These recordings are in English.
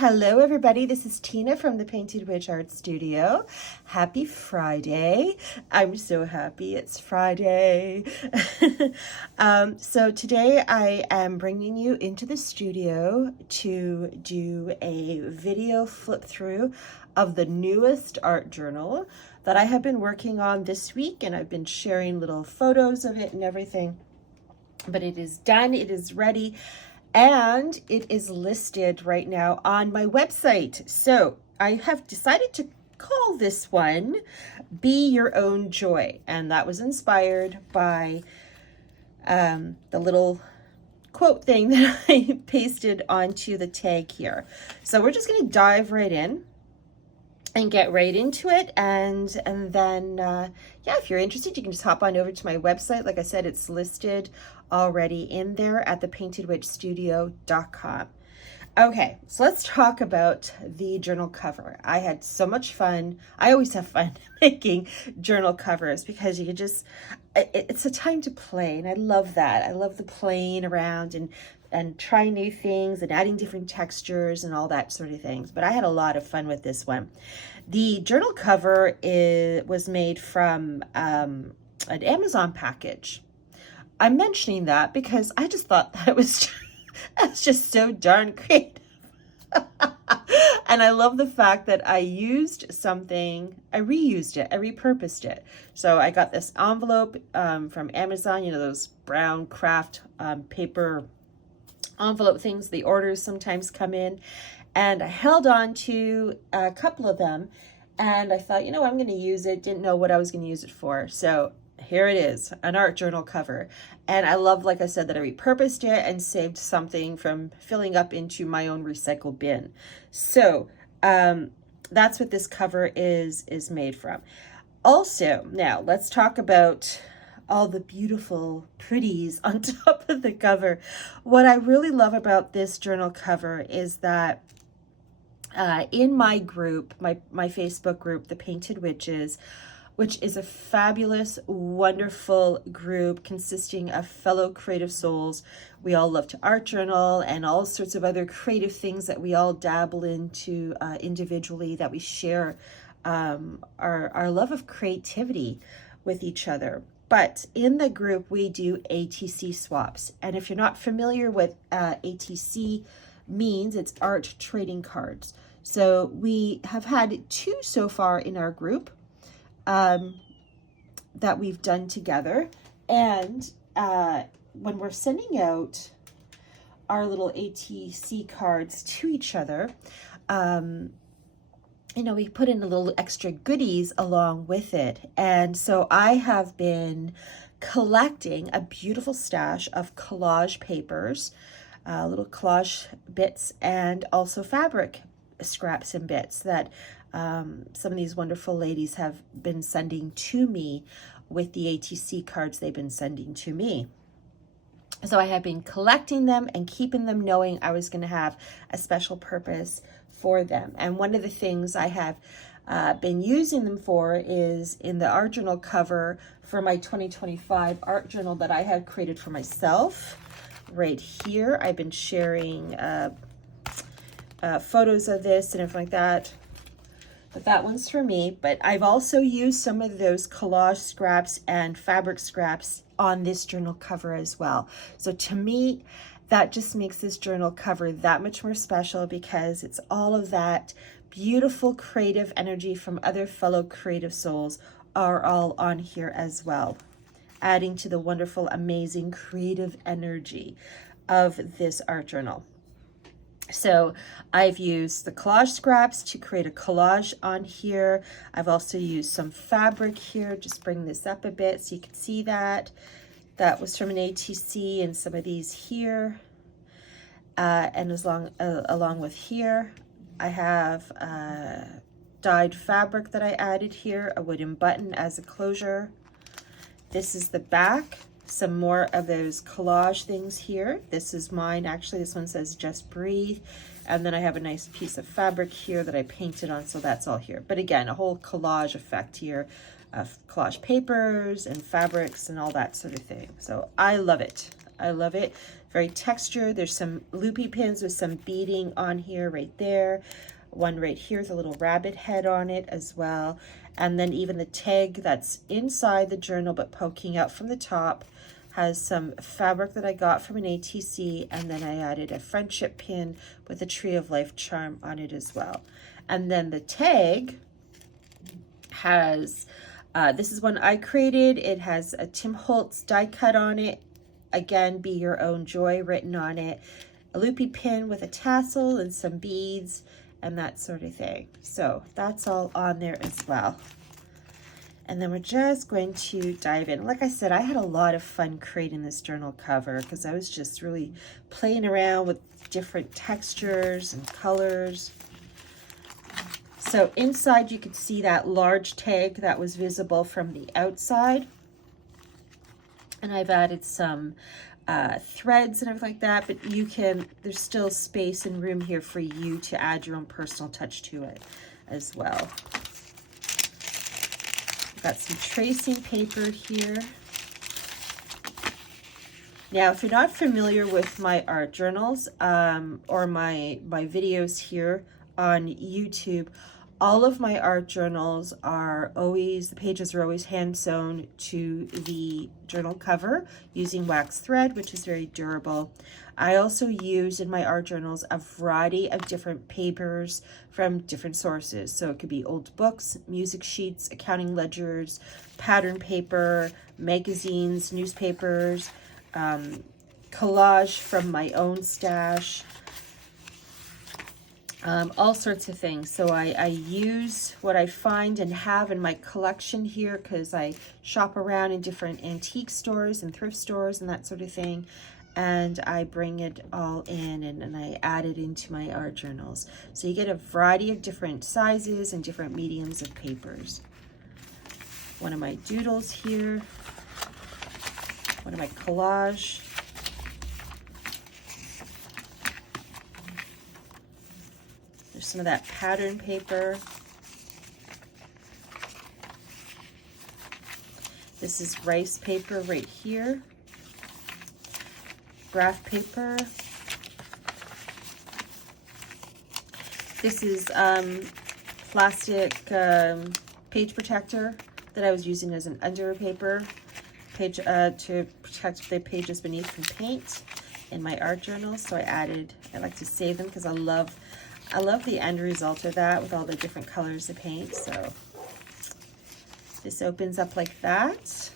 Hello everybody, this is Tina from the Painted Witch Art Studio. Happy Friday. I'm so happy it's Friday. So today I am bringing you into the studio to do a video flip through of the newest art journal that I have been working on this week, and I've been sharing little photos of it and everything. But it is done, it is ready, and it is listed right now on my website. So I have decided to call this one Be Your Own Joy, and that was inspired by the little quote thing that I pasted onto the tag here. So we're just going to dive right in and get right into it, and then yeah, if you're interested, you can just hop on over to my website. Like I said, it's listed already in there at thepaintedwitchstudio.com. Okay, so let's talk about the journal cover. I had so much fun. I always have fun making journal covers because you can just, it's a time to play, and I love that. I love the playing around and trying new things and adding different textures and all that sort of things. But I had a lot of fun with this one. The journal cover was made from an Amazon package. I'm mentioning that because I just thought that it was just so darn creative. And I love the fact that I used something, I reused it, I repurposed it. So I got this envelope from Amazon, you know, those brown craft paper envelope things, the orders sometimes come in, and I held on to a couple of them, and I thought, you know, I'm going to use it. Didn't know what I was going to use it for. So here it is, an art journal cover. And I love, like I said, that I repurposed it and saved something from filling up into my own recycle bin. So that's what this cover is made from. Also, now let's talk about all the beautiful pretties on top of the cover. What I really love about this journal cover is that in my group, my Facebook group, The Painted Witches, which is a fabulous, wonderful group consisting of fellow creative souls. We all love to art journal and all sorts of other creative things that we all dabble into individually, that we share our love of creativity with each other. But in the group, we do ATC swaps. And if you're not familiar with ATC means, it's art trading cards. So we have had 2 so far in our group that we've done together. And when we're sending out our little ATC cards to each other, you know, we put in a little extra goodies along with it. And so I have been collecting a beautiful stash of collage papers, little collage bits, and also fabric scraps and bits that some of these wonderful ladies have been sending to me with the ATC cards they've been sending to me. So I have been collecting them and keeping them, knowing I was going to have a special purpose for them. And one of the things I have been using them for is in the art journal cover for my 2025 art journal that I have created for myself. Right here, I've been sharing photos of this and everything like that. But that one's for me. But I've also used some of those collage scraps and fabric scraps on this journal cover as well. So to me, that just makes this journal cover that much more special, because it's all of that beautiful creative energy from other fellow creative souls are all on here as well, adding to the wonderful, amazing creative energy of this art journal. So I've used the collage scraps to create a collage on here. I've also used some fabric here. Just bring this up a bit so you can see that. That was from an ATC, and some of these here. And along with here, I have dyed fabric that I added here, a wooden button as a closure. This is the back. Some more of those collage things here. This is mine. Actually, this one says Just Breathe. And then I have a nice piece of fabric here that I painted on, so that's all here. But again, a whole collage effect here of collage papers and fabrics and all that sort of thing. So I love it. I love it. very textured. There's some loopy pins with some beading on here, right there. One right here with a little rabbit head on it as well. And then even the tag that's inside the journal but poking out from the top has some fabric that I got from an ATC, and then I added a friendship pin with a Tree of Life charm on it as well. And then the tag has, this is one I created. It has a Tim Holtz die cut on it. Again, Be Your Own Joy written on it. A loopy pin with a tassel and some beads and that sort of thing. So that's all on there as well. And then we're just going to dive in. Like I said, I had a lot of fun creating this journal cover because I was just really playing around with different textures and colors. So inside you could see that large tag that was visible from the outside. And I've added some threads and everything like that, but you can, there's still space and room here for you to add your own personal touch to it as well. Got some tracing paper here. Now, if you're not familiar with my art journals or my videos here on YouTube, all of my art journals are always, the pages are always hand sewn to the journal cover using wax thread, which is very durable. I also use in my art journals a variety of different papers from different sources. So it could be old books, music sheets, accounting ledgers, pattern paper, magazines, newspapers, collage from my own stash, all sorts of things. So I use what I find and have in my collection here because I shop around in different antique stores and thrift stores and that sort of thing. And I bring it all in and I add it into my art journals. So you get a variety of different sizes and different mediums of papers. One of my doodles here, one of my collage. There's some of that pattern paper. This is rice paper right here. Graph paper. This is plastic page protector that I was using as an under paper page to protect the pages beneath from paint in my art journal. So I like to save them because I love the end result of that with all the different colors of paint. So this opens up like that.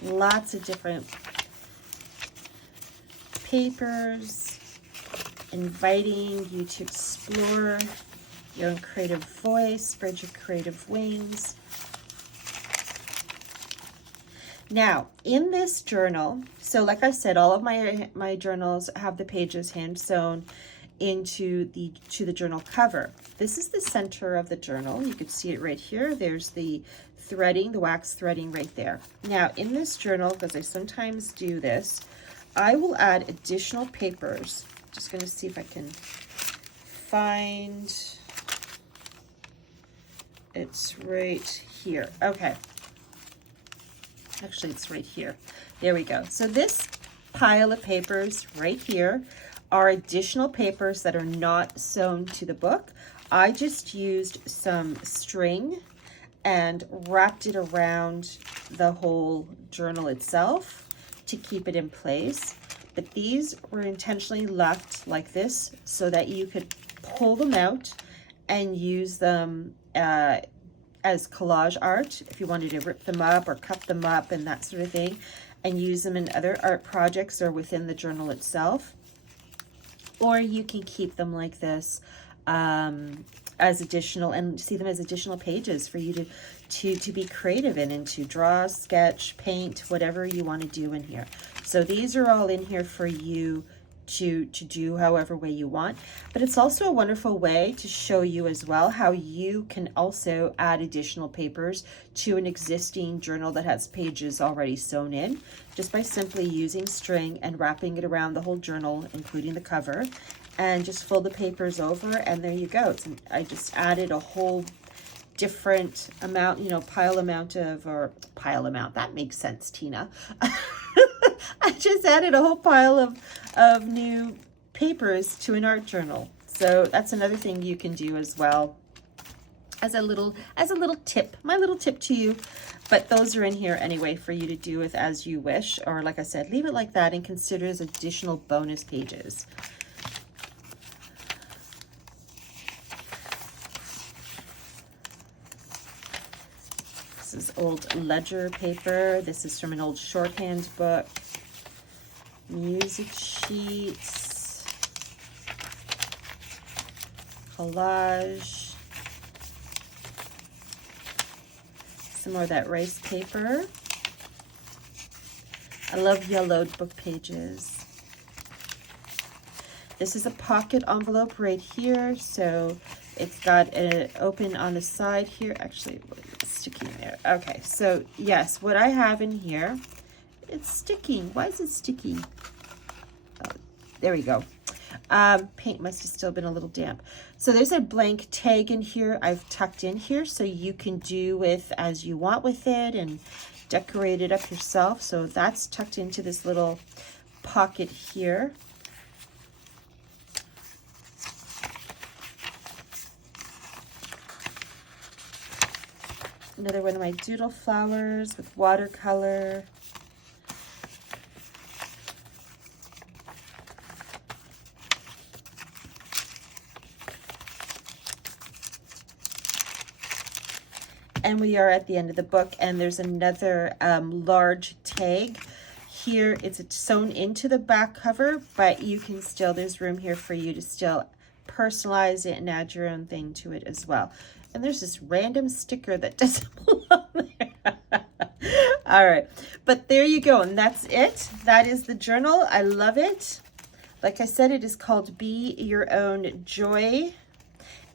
Lots of different papers, inviting you to explore your own creative voice, spread your creative wings. Now, in this journal, so like I said, all of my journals have the pages hand sewn into the journal cover. This is the center of the journal. You can see it right here. There's the threading, the wax threading right there. Now, in this journal, because I sometimes do this, I will add additional papers. Just going to see if I can find, it's right here. Okay. Actually, it's right here. There we go. So this pile of papers right here are additional papers that are not sewn to the book. I just used some string and wrapped it around the whole journal itself to keep it in place. But these were intentionally left like this so that you could pull them out and use them as collage art if you wanted to rip them up or cut them up and that sort of thing, and use them in other art projects or within the journal itself. Or you can keep them like this as additional, and see them as additional pages for you to be creative in and to draw, sketch, paint, whatever you want to do in here. So these are all in here for you to do however way you want. But it's also a wonderful way to show you as well how you can also add additional papers to an existing journal that has pages already sewn in, just by simply using string and wrapping it around the whole journal, including the cover, and just fold the papers over, and there you go. I just added a whole different amount, you know, pile amount, that makes sense, Tina. I just added a whole pile of new papers to an art journal. So that's another thing you can do as well, as a little tip, my little tip to you. But those are in here anyway for you to do with as you wish, or like I said, leave it like that and consider as additional bonus pages. This is old ledger paper. This is from an old shorthand book. Music sheets. Collage. Some more of that rice paper. I love yellowed book pages. This is a pocket envelope right here, so it's got an open on the side here. Actually, it's sticking there. Okay, so yes, what I have in here, it's sticking. Why is it sticky? Oh, there we go. Paint must have still been a little damp. So there's a blank tag in here I've tucked in here, so you can do with as you want with it and decorate it up yourself. So that's tucked into this little pocket here. Another one of my doodle flowers with watercolor. And we are at the end of the book, and there's another large tag here. It's sewn into the back cover, but you can still, there's room here for you to still personalize it and add your own thing to it as well. And there's this random sticker that doesn't belong there. All right, but there you go, and that's it. That is the journal. I love it. Like I said, it is called Be Your Own Joy,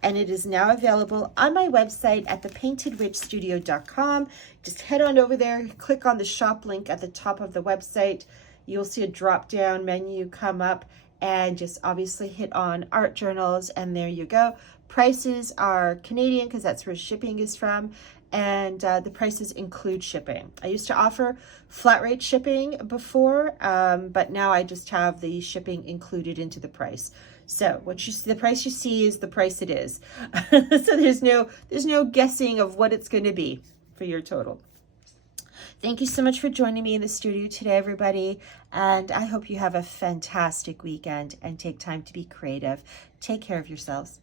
and it is now available on my website at thepaintedwitchstudio.com. Just head on over there, click on the shop link at the top of the website. You'll see a drop-down menu come up, and just obviously hit on art journals, and there you go. Prices are Canadian because that's where shipping is from, and the prices include shipping. I used to offer flat rate shipping before, but now I just have the shipping included into the price. So what you see, the price you see is the price it is. So there's no guessing of what it's going to be for your total. Thank you so much for joining me in the studio today, everybody. And I hope you have a fantastic weekend and take time to be creative. Take care of yourselves.